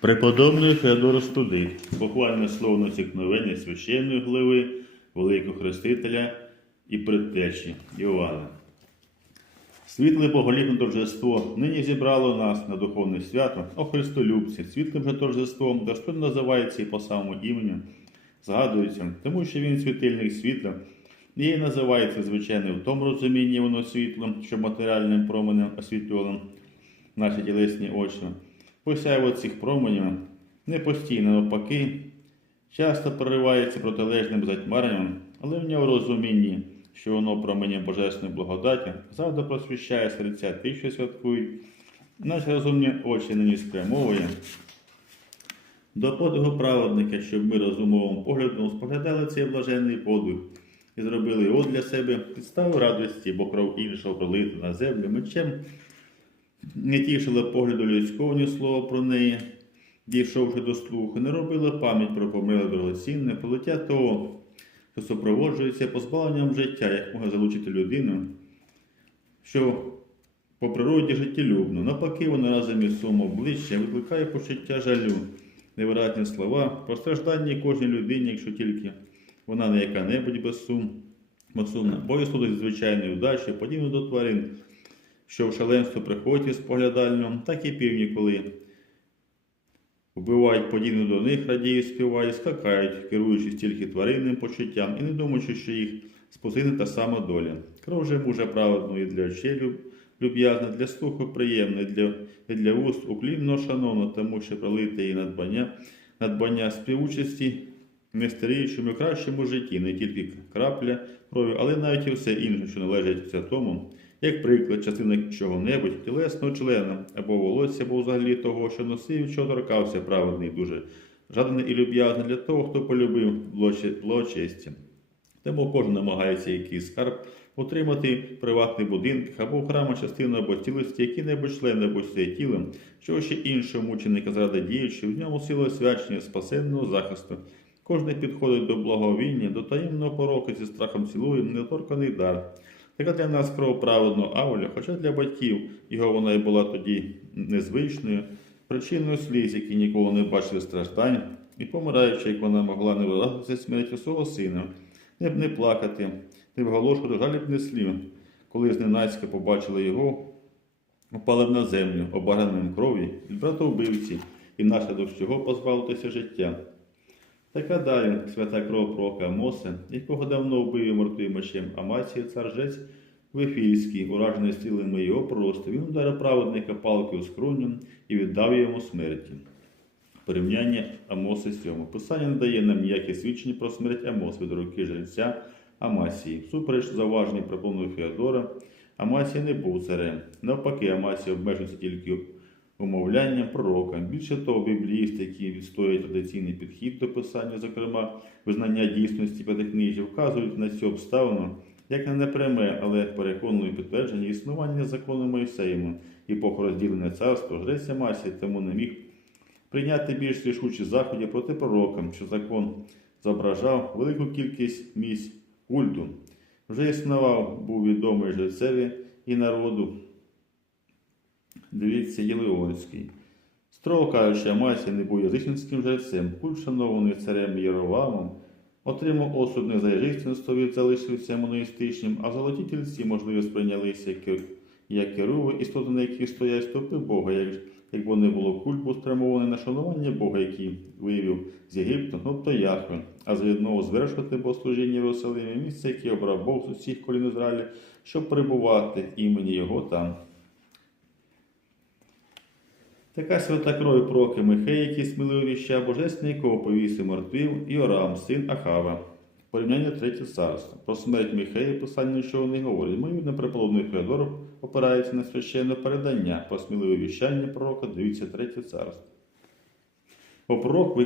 Преподобний Феодор Студит, похвальне слово насікновення священної глави, великого хрестителя і предтечі Іоанна. Світле боголітне торжество нині зібрало нас на духовне свято, о Христолюбці. Світлим же торжеством достойно називається і по самому імені, згадується, тому що він світильник світла, і називається звичайно в тому розумінні воно світлом, що матеріальним променем освітлювало наші тілесні очі. Посяйво цих променів не постійно навпаки, часто проривається протилежним затьмаренням, але в нього розумінні, що воно променем божественної благодаті завжди просвіщає серця тих, що святкують, наші розумні очі нині спрямовує. До подвигу праведника, щоб ми розумовим поглядом споглядали цей блаженний подвиг і зробили його для себе підставу радості, бо кров іншого пролити на землю мечем не тішила погляду людського ні слова про неї, дійшовши до слуху, не робила пам'ять про помиле дорогоцінне, полиття того, що супроводжується позбавленням життя, як може залучити людину, що по природі життєлюбно, навпаки, вона разом із своїм обличчям викликає почуття жалю, невиразні слова, про страждання кожній людині, якщо тільки вона не яка-небудь безсум, безсумна, бо служить звичайної удачі, подібно до тварин, що в шаленство приходять із поглядальням, так і півні, коли вбивають подібно до них, радіють, співають, скакають, керуючись тільки тваринним почуттям і не думаючи, що їх спосине та сама доля. Кров же мужа праведної для очей люб'язна, для слуху приємна, для, і для уст уклінно шановна, тому що пролите її надбання, надбання співучасті не старіючому кращому житті, не тільки крапля крові, але навіть і все інше, що належить святому, як приклад, частина чого-небудь, тілесного члена або волосся, або взагалі того, що носив, чого торкався праведний, дуже жаданий і люб'язний для того, хто полюбив благочестя. Тому кожен намагається якийсь скарб отримати в приватних будинках або в храмах частину або цілості, які-небудь члени або своє тілом, що ще іншого мученика заради діючи, в ньому сила свячення спасенного захисту. Кожен підходить до благовіння, до таємного пороку зі страхом цілує недоторканий дар. Така для нас кров праведного Авеля, хоча для батьків. Його вона й була тоді незвичною, причиною сліз, які ніколи не бачили страждань, і помираючи, як вона могла не вилазити смертю свого сина, не не плакати, не вголошувати жалібних слів, коли зненацька побачили його, упали б на землю, обараним крові, від братовбивці, і наслідок чого позбавитися життя. Така далі свята кров пророка Амоса, якого давно вбив мертвим мечем Амація, цар жець Вифільський, уражений стрілами його просто, він ударив праведника палкою крунем і віддав йому смерті. Порівняння Амоси 7. Писання не дає нам ніяке свідчення про смерть Амос від руки жреця Амасії. Супереч зауваженню препону Феодора, Амасія не був царем. Навпаки, Амасія обмежується тільки умовлянням пророка. Більше того, бібліїсти, які відстоюють традиційний підхід до писання, зокрема визнання дійсності п'ятикнижжя, вказують на цю обставину як на непряме, але переконливе підтвердження існування закону Моїсеєму, епоху розділення царства, жрець Амасія тому не міг прийняти більш рішучі заходи проти пророка, що закон зображав велику кількість місць культу. Вже існував, був відомий жрецеві і народу. Дивіться, Єлеонський. Строго кажучи, Амасія не був язичницьким жрецем, культ, шанований царем Єровамом, отримав осудне за язичництво, від залишився моноїстичним, а золоті тільці, можливо, сприйнялися як, керуви, істоти, на яких стоять стопи Бога, як, якби не було культ, був спрямований на шанування Бога, який виявив з Єгипту, тобто Яхве, а заєднав звершувати богослужіння Єрусалимі, місце, яке обрав Бог з усіх колін Ізраїля, щоб перебувати імені Його там. Така свята кров пророка Михея, який сміливо віщав божественний, якого повісив мертвів, Іорам, син Ахава. Порівняння третє царство. Про смерть Михея писання нічого не говорить. Мою преподобний Феодор опирається на священне передання про сміливе віщання пророка, дивіться третє царство. Бо пророк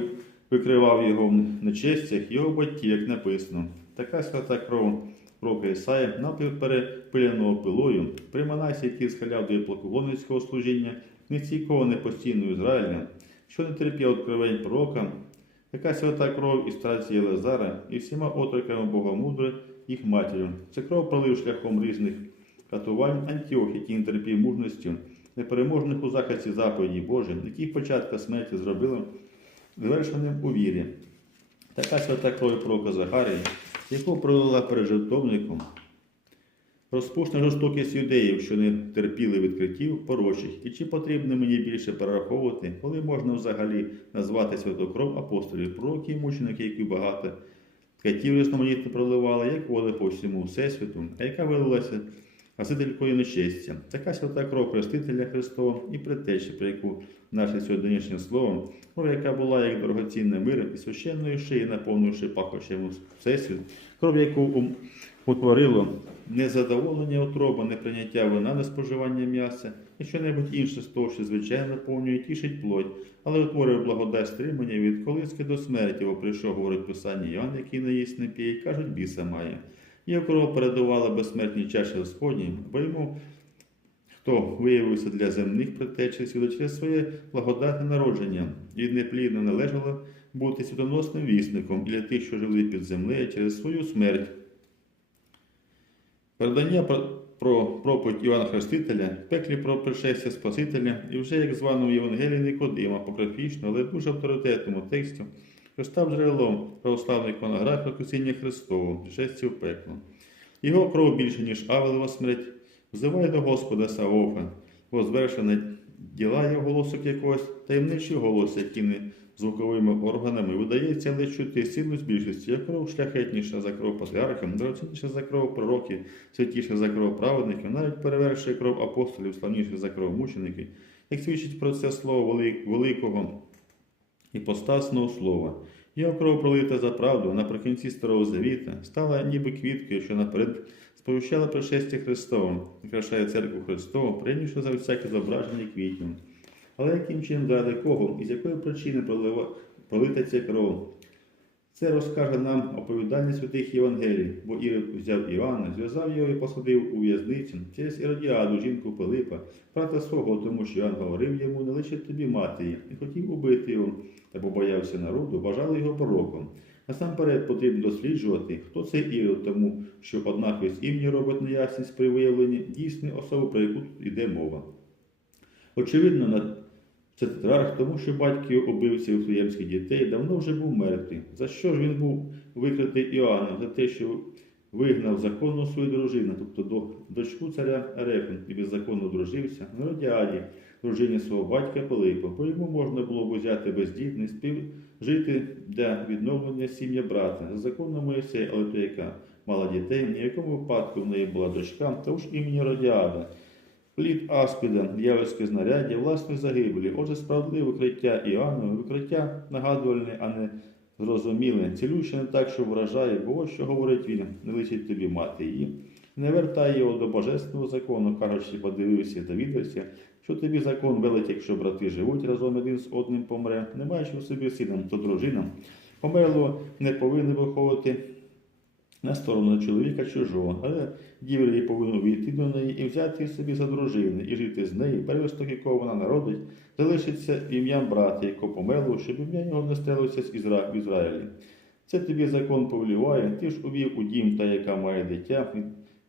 викривав його в нечестях, його батьків, як написано. Така свята кров пророка Ісая, напів перепиляного пилою, при Манасі, який схиляв до поклонницького служіння, нестійкого непостійного Ізраїля, що не терпів откровень пророка, така свята кров і страці Єлазара, і всіма отроками Богомудри, їх матір'ю. Це кров пролив шляхом різних катувань Антіох, який не терпів мужності, непереможних у захисті заповіді Божої, які початка смерті зробили звершеним у вірі. Така свята кров пророка Захарії, яку пролила перед жертовником, розпушна жорстокість юдеїв, що не терпіли відкриттів порочих, і чи потрібно мені більше перераховувати, коли можна взагалі назвати святу кров апостолів, пророків і мучеників, які багато катів різноманітно проливали, як воли по всьому всесвіту, а яка вилилася Гасителькою нечестя. Така свята кров Хрестителя Христова і предтечі, про яку наше сьогоднішнє слово, кров, яка була як дорогоцінне мир і священною шиї, наповнивши пахощем всесвіт, кров, яку утворило незадоволення отроба, неприйняття вина, не споживання м'яса і що-небудь інше з того, що звичайно наповнює, і тішить плоть, але утворює благодать стримання від колиски до смерті, бо прийшов, говорить Писання Іоанн, який не не п'є, і кажуть, біса має. І кров передувала безсмертній чаші Господній, бо йому, хто виявився для земних світу через своє благодатне народження, і неплідно належало бути світоносним вісником для тих, що жили під землею через свою смерть. Передання про, про проповідь Івана Хрестителя, пеклі про пришестя Спасителя і вже як звано в Євангелії Никодима, апокрафічно, але дуже авторитетному тексті, що став джерелом православної іконографії Косіння Христового, пришестя в пекло. Його кров більше, ніж Авелова смерть, взиває до Господа Саофа, возвершене діла його голосок якогось, таємничий голос, який не звуковими органами видається лише чути. Силу з більшості, як кров шляхетніша за кров патріархів, дорогоцінніша за кров пророків, святіша за кров праведників, навіть перевершує кров апостолів, славніше за кров мучеників, як свідчить про це слово вели- великого іпостасного слова. Його кров пролита за правду наприкінці Старого Завіта, стала ніби квіткою, що наперед сповіщала пришестя Христове, прикрашає церкву Христову, прийнявши за всяке зображення квітів. Але яким чином заради кого і з якої причини пролита ця кров? Це розкаже нам оповідання святих Євангелій, бо Ірод взяв Іоанна, зв'язав його і посадив у в'язницю через Іродіаду, жінку Пилипа, брата свого, тому що Іоанн говорив йому, не лише тобі мати її, і хотів убити його, та побоявся народу, бажали його пророком. Насамперед потрібно досліджувати, хто цей Ірод, тому що однаковість імені робить неясність при виявленні дійсної особи, про яку тут йде мова. Очевидно, це тетрарх, тому що батько убивців Вифлеємських дітей давно вже був мертвий. За що ж він був викритий Іоанном? За те, що вигнав законну свою дружину, тобто до, дочку царя Арефін, і беззаконно дружився, на Родіаді, дружині свого батька Пилипа, бо йому можна було б взяти бездітність, співжити для відновлення сім'я брата. За законом Моїсея, але то яка мала дітей, ні в якому випадку в неї була дочка, та ж імені Родіада. Плід Аспіда, дьявольське знаряддя, власної загибелі. Отже, справедливе викриття Іоаннове, викриття нагадувальне, а не зрозуміле, цілюще не так, що вражає, бо ось що говорить він, не личить тобі мати її. Не вертай його до божественного закону, кажучи, подивився, довідався, що тобі закон велить, якщо брати живуть разом один з одним помре, не маючи в собі сином, то дружинам. Померло не повинен виходити на сторону чоловіка чужого, але дівер її повинен увійти до неї і взяти собі за дружини, і жити з нею, перевісток якого вона народить, залишиться ім'ям брата, якого померло, щоб ім'я його не стелося з Ізра... в Ізраїлі. Це тобі закон повеліває, ти ж увів у дім та, яка має дитя,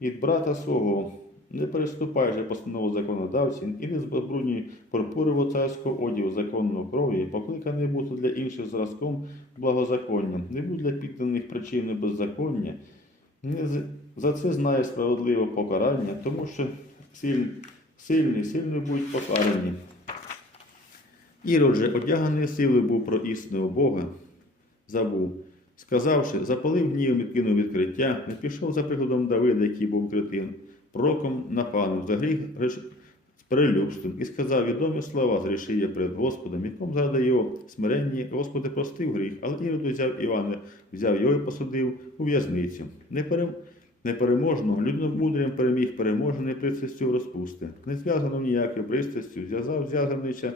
від, брата свого. Не переступай же постанову законодавців і не збруднюй пурпурову царського одягу законної крові, покликаний бути для інших зразком благозаконня, не будь для підданих причини беззаконня, за це знає справедливе покарання, тому що силь, сильні, сильно будуть покарані. Ірод же, одяганий сили був про істинного Бога, забув. Сказавши, запалив гнівом і кинув відкриття, не пішов за прикладом Давида, який був критим, пророком Нафаном, за гріх перелюбством, і сказав відомі слова зрішив я перед Господом, якому заради його смиренні Господи простив гріх, але Ірод взяв Івана, взяв його і посадив у в'язницю. Неперем... Непереможно, людномудрим переміг переможений пристрастю розпусти. Не зв'язано ніякою пристрастю, зв'язав зв'язанича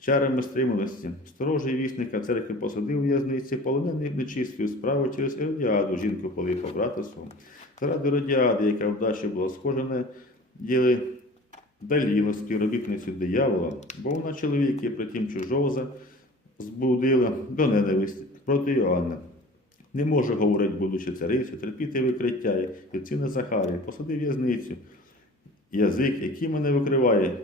чарами стриманості. Сторожий вісника церкви посадив в'язниці, полонений нечистою справою через Еродіаду, жінку Полипа, брата свого. Заради Родіади, яка вдачі була схожа на діли Даліла, співробітницю диявола, бо вона чоловіки, притім чужого збудила до ненависті проти Іоанна. Не може, говорить, будучи царицю, терпіти викриття і ціни Захарі, посадив в'язницю. Язик, який мене викриває,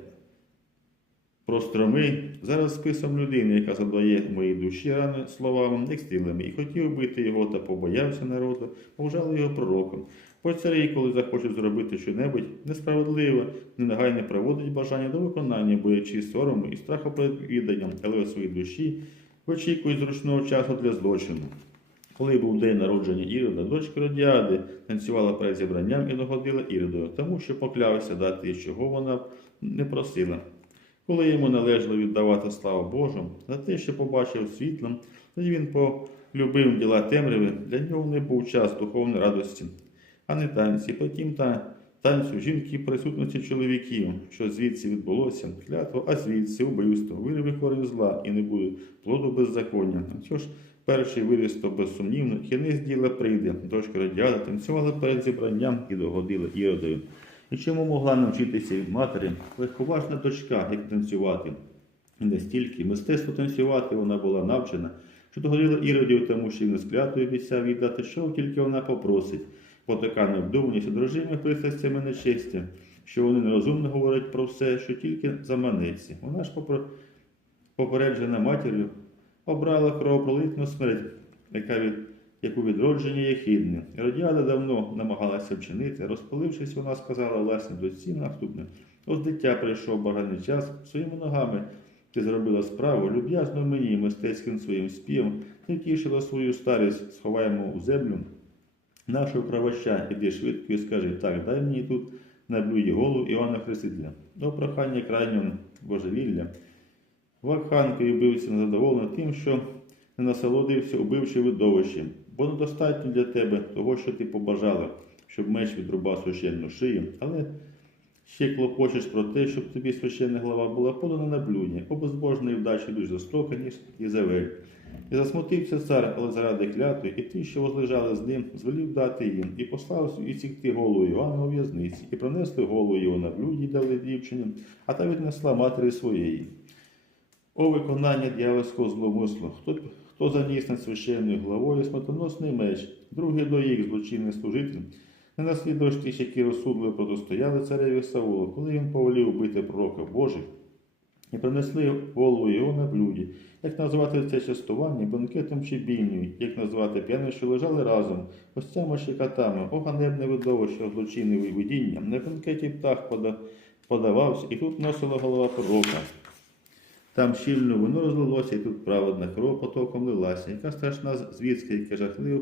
Простроми зараз списом людини, яка задає моїй душі рани словами, як стрілами, і хотів бити його та побоявся народу, поважали його пророком. Бо царі, коли захочуть зробити щонебудь несправедливе, ненагайне проводить бажання до виконання, боячи сорому і страху перед відданням, але у своїй душі очікують зручного часу для злочину. Коли був день народження Ірода, дочка Родіади танцювала перед зібранням і нагодила Іродою, тому що поклялася дати, чого вона не просила. Коли йому належало віддавати славу Божу за те, що побачив світлом, тоді він полюбив діла темряви, для нього не був час духовної радості, а не танці. Потім та танцю жінки присутності чоловіків, що звідси відбулося, клятво, а звідси убивство, вирви корінь зла і не буде плоду беззаконня. Що ж, перший виріс, то безсумнівно, кінець діла прийде. Дочка Радіада танцювала перед зібранням і догодила Іродою. І чому могла навчитися від матері легковажна дочка, як танцювати? І не стільки мистецтво танцювати вона була навчена, що догодила Іродів, тому що він з клятвою обіцяв віддати, що тільки вона попросить. Бо така невдуманість одружими пристрастями нечестя, що вони нерозумно говорять про все, що тільки заманеться. Вона ж попереджена матір'ю обрала кровопролитну смерть, яка від яку відродження є хідне. Радіада давно намагалася вчинити. Розпалившись, вона сказала власній дочці наступне: ось дитя прийшов баганий час своїми ногами. Ти зробила справу, люб'язно мені, мистецьким своїм співом, ти втішила свою старість, сховаємо у землю нашого правоща, іди швидко і скажи, так, дай мені тут на голову Іоанна Хрестителя. До прохання крайнього божевілля. Вакханкою бився незадоволений тим, що не насолодився убивши видовищем, бо недостатньо для тебе того, що ти побажала, щоб меч відрубав священну шию, але ще клопочеш про те, щоб тобі священна глава була подана на блюдні, бо безбожної вдачі дуже жорстока, ніж Ізавель. І засмутився цар, але заради клятви, і ті, що возлежали з ним, звелів дати їм, і послав і сікти голову Іоанна у в'язниці, і принесли голову його на блюді, дали дівчині, а та віднесла матері своєї. О виконання дьявольського зломислу, хто, хто заніс над священною главою смертоносний меч, другий до їх злочинний служитель, не наслідувач тих, які розсудливо протистояли цареві Саулу, коли він повелів убити пророка Божих, і принесли голову його на блюді. Як назвати це частування банкетом чи бійнею, як назвати п'яних, що лежали разом, гостями чи катами, о ганебне видовище, злочинне видіння, на банкеті птах подавався, і тут носила голова пророка. Там щільно воно розлилося, і тут праведна кров потоком лилася, яка страшна звістка, яке жахливе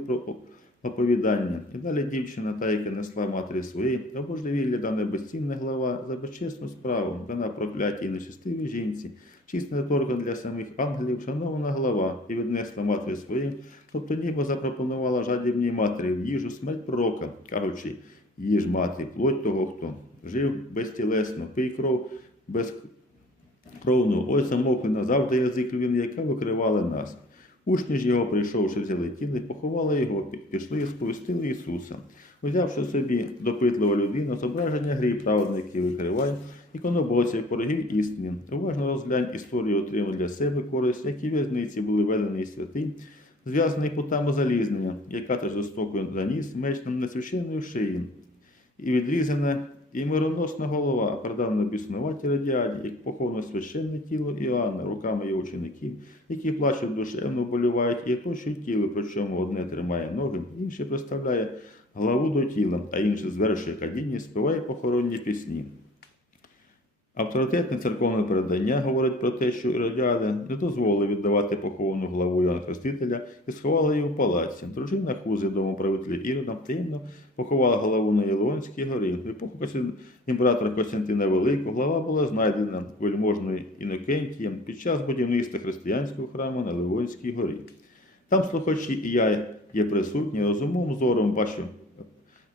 оповідання. І далі дівчина, та, яка несла матері своїй, до божевілля дана безцінна глава за безчесну справу, дана проклятій нечестивій жінці, чиста неторка для самих ангелів, шанована глава, і віднесла матері своїй, тобто ніби запропонувала жадібній матері в їжу смерть пророка, кажучи, їж мати плоть того, хто жив безтілесно, пий кров без кровну, ось замовкли назавжди язик людини, яка викривала нас. Учні ж його, прийшовши, взяли тіли, поховали його, пішли і сповістили Ісуса. Взявши собі допитлива людина, зображення грій праведників викривай, іконоборців, порогів істини. Уважно розглянь історію отримав для себе користь, які в'язниці були введені святі, зв'язаний путами залізнення, яка теж жорстоко заніс мечном несвященної шиї, і відрізана і мироносна голова, продана біснуваті радіаді, як поховано священне тіло Іоанна руками його учеників, які плачуть душевно, болівають і оточують тіло, причому одне тримає ноги, інше представляє главу до тіла, а інше звершує кадіння, співає похоронні пісні. Авторитетне церковне передання говорить про те, що Іродіада не дозволили віддавати поховану главу Іоанна Хрестителя і сховала її в палаці. Дружина Хузи, домоправителя Ірода, таємно поховала главу на Єлонській горі. В епоху імператора Костянтина Великого глава була знайдена вельможною Інокентієм під час будівництва християнського храму на Ливонській горі. Там слухачі і я є присутні, розумом зором бачу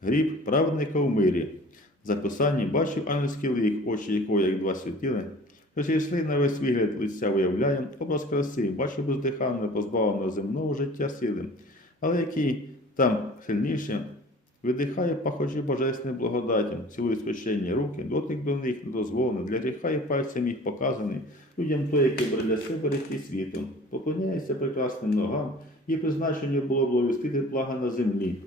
гріб праведника в мирі. Записанні бачив ангельський лик, очі якого, як два світили, розійшли на весь вигляд лиця виявляє, образ краси, бачив бездиханно, позбавленого земного життя сили, але який там сильніше, видихає пахочі божественним благодаттям, цілує священні руки, дотик до них не дозволений, для гріха і пальцем їх показаний, людям той, який бере для себе берегти світом, поклоняється прекрасним ногам, її призначення було благовістити блага на землі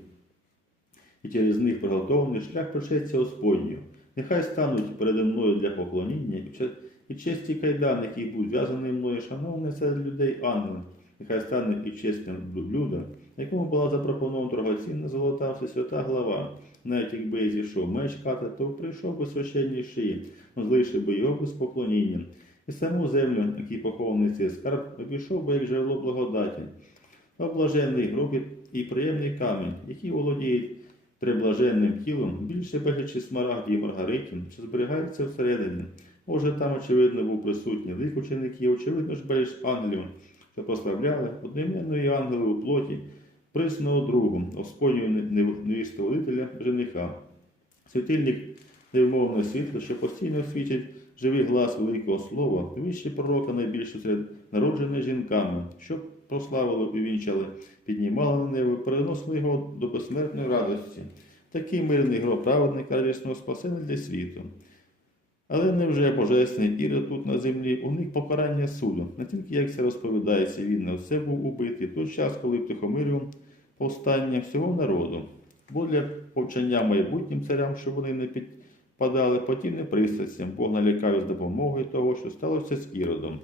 і через них приготований шлях пришестя Господню. Нехай стануть передо мною для поклоніння і і честі кайдан, який був зв'язаний мною, шановний серед людей ангел, нехай стане і чесним блюдом, якому була запропонована дорогоцінна золота всесвята глава. Навіть якби я зійшов меч ката, то прийшов би священній шиї, но залишив би його без поклоніння. І саму землю, який похований цей скарб, обійшов би як джерело благодаті. Облажений грубий і приємний камінь, який володіє триблаженним тілом, більше безлічі смарагдів і маргаритів, що зберігається всередині. Отже, там, очевидно, був присутній лик учеників, очевидно ж безліч ангелів, що прославляли одноіменної ангели у плоті, присного другу, Господню невістоводителя жениха. Світильник невмовне світло, що постійно світить живий глас великого слова, вищі пророка найбільше серед народжених жінками, що прославили, увінчали, піднімали на небо, переносили його до безсмертної радості. Такий мирний гро праведника радісного спасення для світу. Але невже божественний Ірод тут на землі уник покарання суду, не тільки як це розповідається, він на все був убитий той час, коли втихомирював повстання всього народу. Бо для повчання майбутнім царям, щоб вони не підпадали подібним пристрастям, Бог налякав з допомогою того, що сталося з Іродом.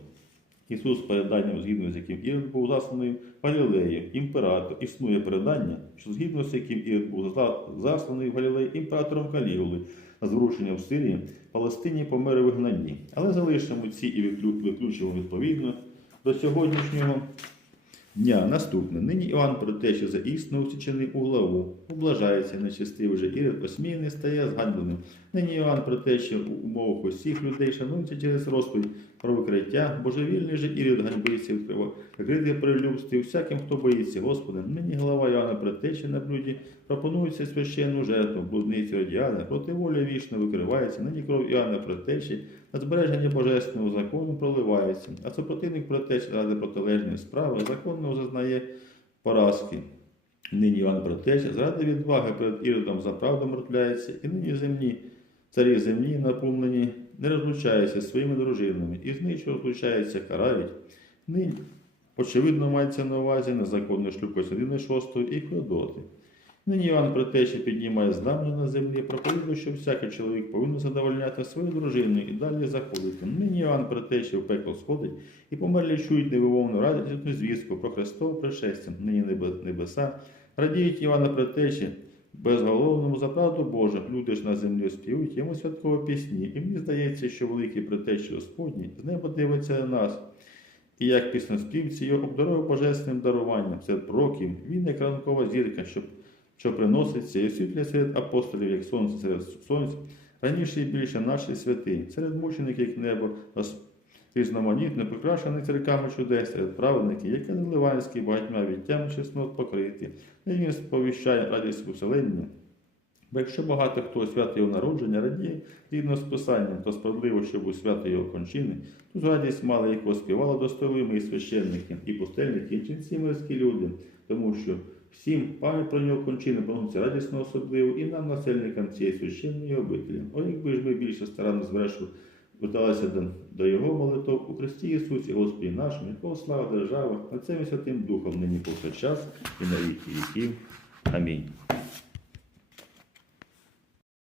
Ісус, переданням, згідно з яким Ірод був засланий в Галілею, імператор, існує передання, що згідно з яким Ірод був засланий в Галілеї імператором Калігули, з врушенням в Сирії, Палестині помер вигнанні. Але залишимо ці і виклю- виключимо відповідно до сьогоднішнього дня. Наступне. Нині Іоанн про те, що за істину всічений у главу, облажається нечистивий же Ірод, осміяний стає зганьбленим. Нині Іоанн про те, що у умовах усіх людей шанується через розповідь про викриття, божевільний же Ірод ганьбиться, відкрива- викритий при любстві всяким, хто боїться Господа. Нині глава Іоанна про те, що на блюді пропонується священну жертву, блудницю Діана, проти волі вічно викривається, нині кров Іоанна про те, що на збереження божественного закону проливається, а супротивник про те, що ради протилежної справи законно зазнає поразки. Нині Іван Протеча заради відваги перед Іродом за правду мертвляється, і нині земні, царі земні наповнені, не розлучаються зі своїми дружинами, і з них, що розлучаються, карають. Нині, очевидно, мається на увазі незаконний шлюб Костянтина VI і Феодоти. Нині Іван Протеча піднімає знамення на землі, проповідує, що всякий чоловік повинен задовольняти свою дружину і далі заходити. Нині Іван Протеча в пекло сходить, і померлі чують невимовну радісну звістку про Христове пришестя. Нині небеса радіють Івана Протечі, безголовному за правду. Люди ж на землі співають йому святкові пісні. І мені здається, що великий Протечі Господній з неба дивиться на нас. І як пісноспівці його обдаровує божественним даруванням серед пророків, він як ранкова зірка, що, що приноситься і освітлює серед апостолів, як сонце серед сонць, раніше і більше наші святи, серед мучеників, як небо, різноманітно прикрашений церками чудес, серед праведників, як Ливанський, багатьма відтями чеснот покриті, і він сповіщає радість уселення. Бо якщо багато хто свято його народження радіє згідно з писанням, то справедливо, щоб у свято його кончини, тут радість мали, яку співали достойними і священники, і пустельники, і ченці мирські люди, тому що всім пам'ять про нього кончини пронуться радісно особливо, і нам, насельникам цієї священної обителі. О, якби ж ми більше старанно звершу вдалися до, до Його молитов у Христі Ісусі, Господі нашому, якого слава держава, над і Святим Духом нині повсякчас і на віки віків. Амінь.